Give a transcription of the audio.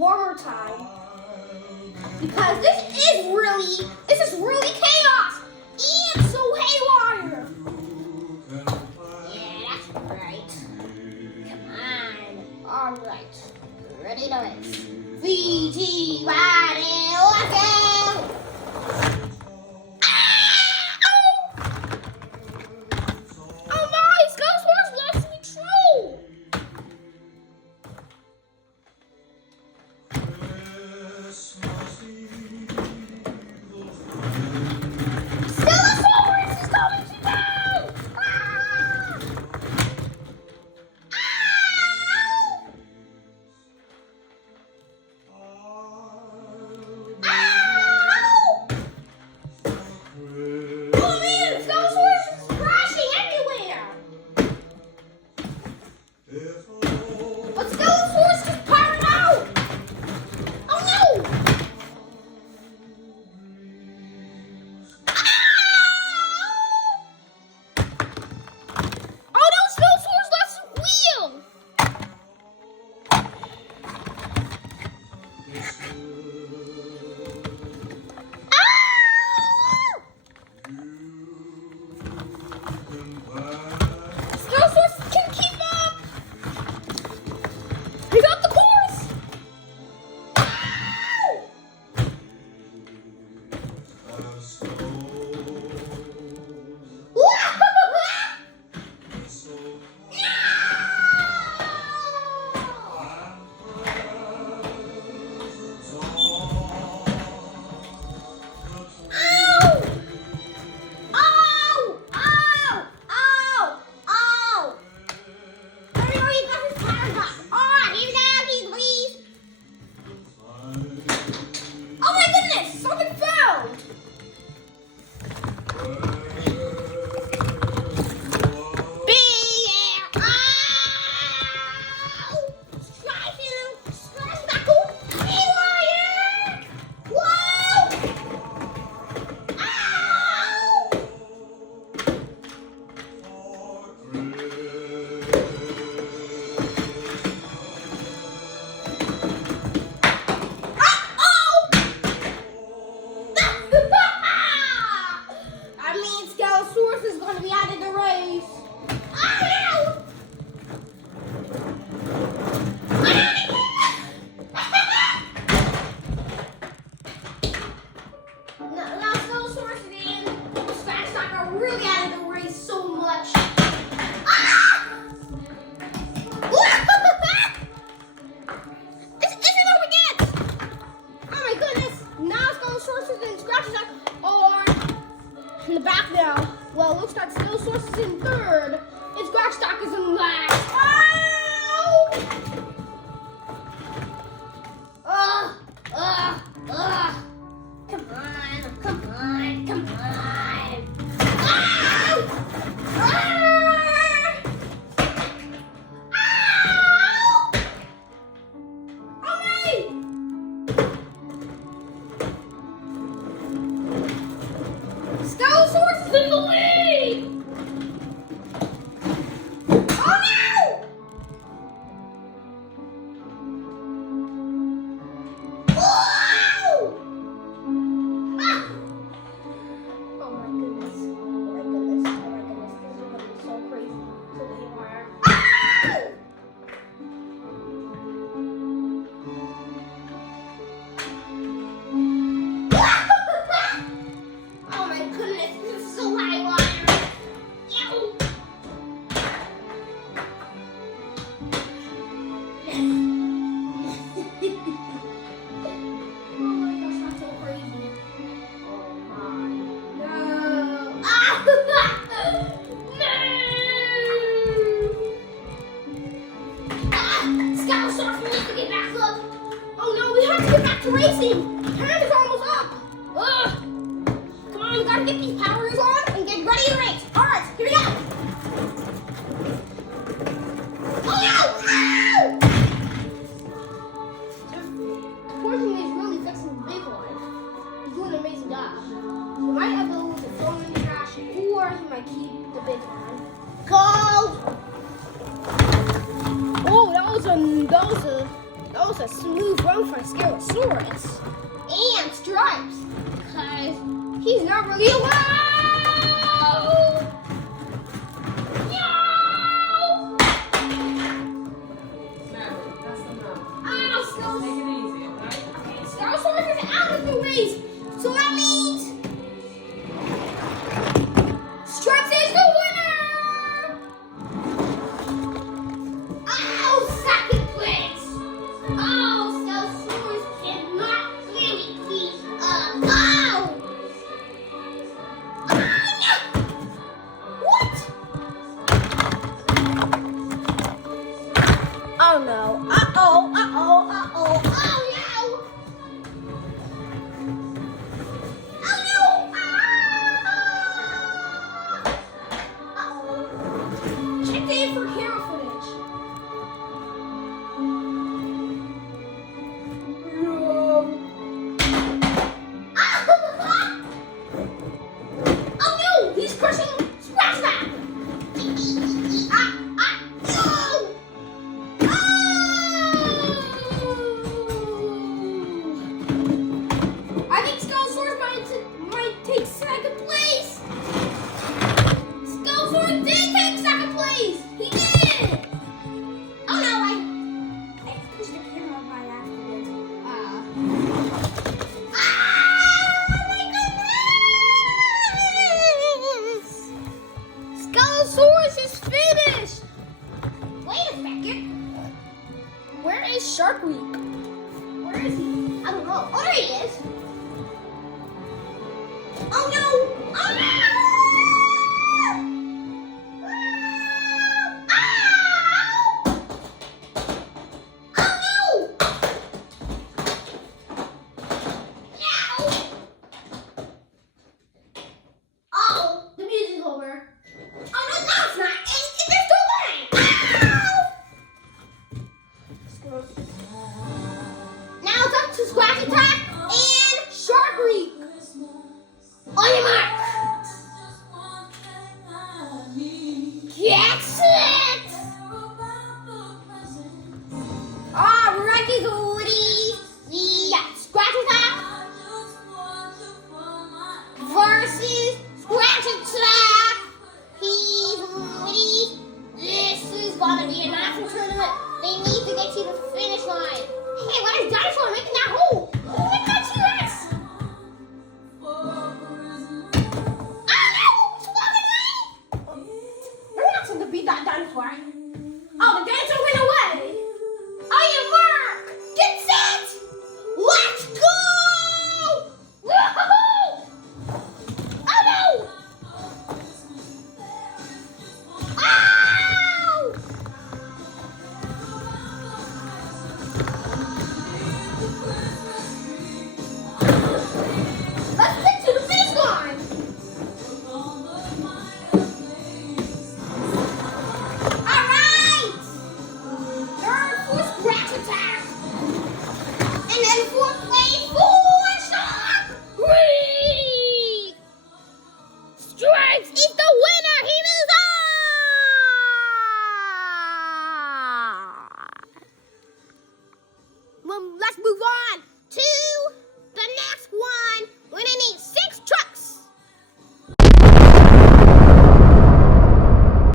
one more time. Because this is really chaos. It's so haywire. Yeah, that's right. Come on. All right. Ready to race. VT, let's go. In the back now. Well, it looks like Skillsource is in third. And Scratchstock is in last. Ow! Come on, come on, come on. Ow! Ah! Ow! Oh, me! Skillsource is in the lead! Oh no! Whoa! Ah! Oh my goodness. Oh my goodness. Oh my goodness. This is gonna be so crazy. So haywire. Ah! Oh my goodness, this is so high wire. Ew. Oh my gosh, that's so crazy. Oh my. No. Ah! No! Ah! Skillsource, we need to get back up. Oh no, we have to get back to racing. Time is almost up. Ugh. Come on, we gotta get these powers on and get ready to race. All right, here we go. Oh no! Ow! Unfortunately, he's really fixing the big one. He's doing an amazing job. He might have to throw him in the trash, or he might keep the big one. Go! Oh, that was a smooth run for a Scarosaurus. And Stripes, because he's not really allowed. No! That's enough. Ow, Scarosaurus. Take it easy, okay? Okay, Scarosaurus is out of the race. So that means Stripes is the winner! Oh, second place! Oh, Scarosaurus cannot really keep up. Oh! Oh, no! What? Oh no. Uh-oh, uh-oh, uh-oh. Oh no! Oh no! Ah! Uh-oh. Check in for camera footage. Oh no! He's crushing Scratchback! No! I think Scarosaurus might take second place. Scarosaurus did take second place. He did. Oh no, I pushed the camera by accident. Oh my goodness! Scarosaurus is finished. Wait a second. Where is Shark Week? Where is he? I don't know. Oh, there he is. Oh no! Oh no! Ow! Oh no! No! Oh, the music's over. Oh no, no, it's not. They're still going. Ow! Now it's up to Scratch Attack and Shark Week. On your mark. Get set. Ready, Woody. Yeah, Scratch Attack versus Scratch Attack. He's Woody. This is gonna be an awesome tournament. They need to get to the finish line. Hey, what is Dinosaur making that hole? Look at that T-Rex! Oh no! It's walking away! We're not going to beat that dinosaur.